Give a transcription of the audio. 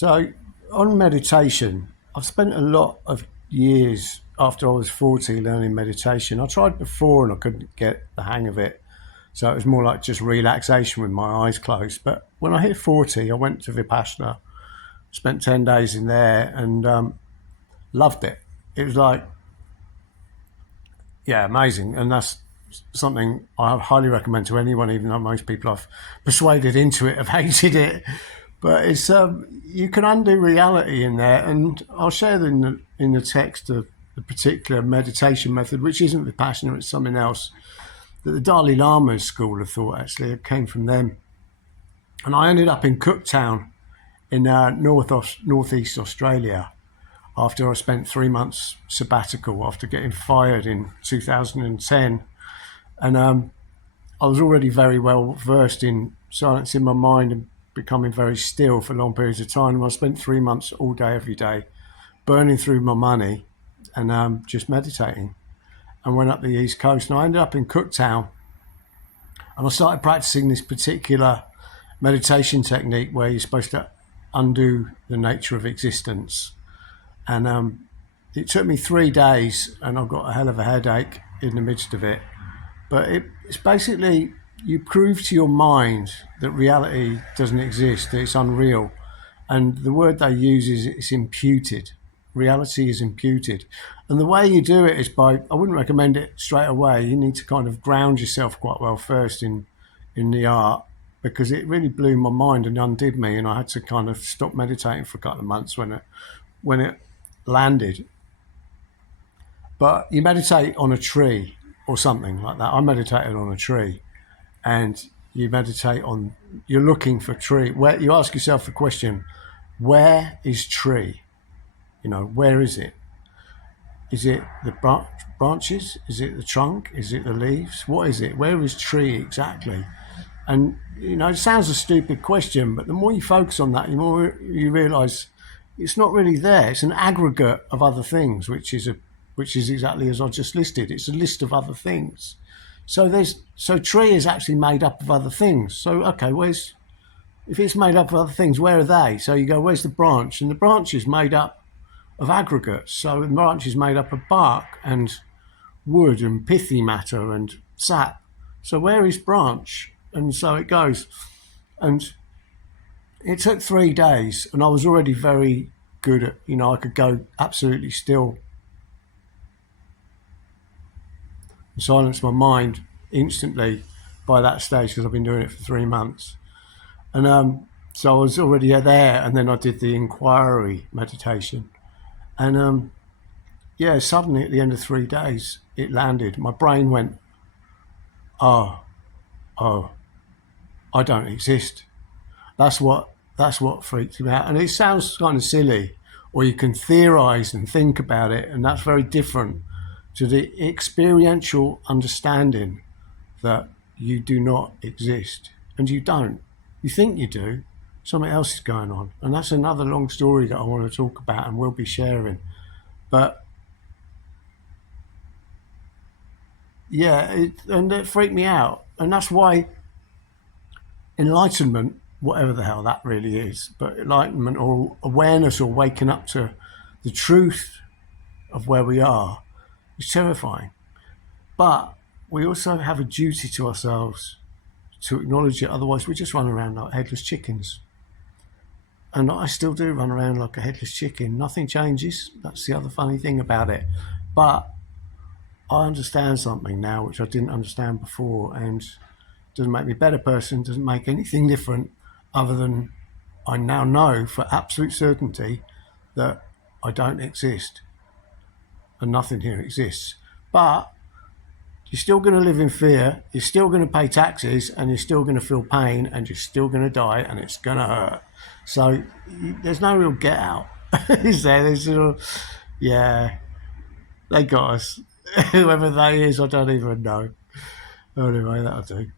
So, on meditation, I've spent a lot of years after I was 40 learning meditation. I tried before and I couldn't get the hang of it. So, it was more like just relaxation with my eyes closed. But when I hit 40, I went to Vipassana, spent 10 days in there and loved it. It was like, yeah, amazing. And that's something I highly recommend to anyone, even though most people I've persuaded into it have hated it. But it's you can undo reality in there, and I'll share in the text of the particular meditation method, which isn't Vipassana, it's something else that the Dalai Lama's school of thought actually it came from them. And I ended up in Cooktown in northeast Australia after I spent 3 months sabbatical after getting fired in 2010. And I was already very well versed in silencing my mind and becoming very still for long periods of time. And I spent 3 months all day, every day, burning through my money and just meditating. And went up the East Coast. And I ended up in Cooktown. And I started practicing this particular meditation technique where you're supposed to undo the nature of existence. And it took me 3 days and I got a hell of a headache in the midst of it. But it's basically, you prove to your mind that reality doesn't exist, that it's unreal. And the word they use is it's imputed. Reality is imputed. And the way you do it is by, I wouldn't recommend it straight away. You need to kind of ground yourself quite well first in the art, because it really blew my mind and undid me. And I had to kind of stop meditating for a couple of months when it landed. But you meditate on a tree or something like that. I meditated on a tree, and you meditate on, you're looking for tree. Where you ask yourself the question, where is tree? You know, where is it? Is it the branches? Is it the trunk? Is it the leaves? What is it? Where is tree exactly? And, you know, it sounds a stupid question, but the more you focus on that, the more you realise it's not really there. It's an aggregate of other things, which is exactly as I just listed. It's a list of other things. So tree is actually made up of other things. So, okay, if it's made up of other things, where are they? So you go, where's the branch? And the branch is made up of aggregates. So the branch is made up of bark and wood and pithy matter and sap. So where is branch? And so it goes. And it took 3 days, and I was already very good at, you know, I could go absolutely still, silence my mind instantly by that stage, because I've been doing it for 3 months. And so I was already there, and then I did the inquiry meditation. And yeah, suddenly at the end of 3 days, it landed. My brain went, oh, I don't exist. That's what freaked me out. And it sounds kind of silly, or you can theorize and think about it, and that's very different to the experiential understanding that you do not exist. And you don't. You think you do. Something else is going on. And that's another long story that I want to talk about and we'll be sharing. But yeah, it freaked me out. And that's why enlightenment, whatever the hell that really is, but enlightenment or awareness or waking up to the truth of where we are is terrifying. But we also have a duty to ourselves to acknowledge it. Otherwise, we just run around like headless chickens. And I still do run around like a headless chicken. Nothing changes. That's the other funny thing about it. But I understand something now which I didn't understand before, and doesn't make me a better person, doesn't make anything different, other than I now know for absolute certainty that I don't exist and nothing here exists. But you're still going to live in fear, you're still going to pay taxes, and you're still going to feel pain, and you're still going to die, and it's going to hurt. So there's no real get out, is there? There's yeah, they got us. Whoever they is, I don't even know. Anyway, that'll do.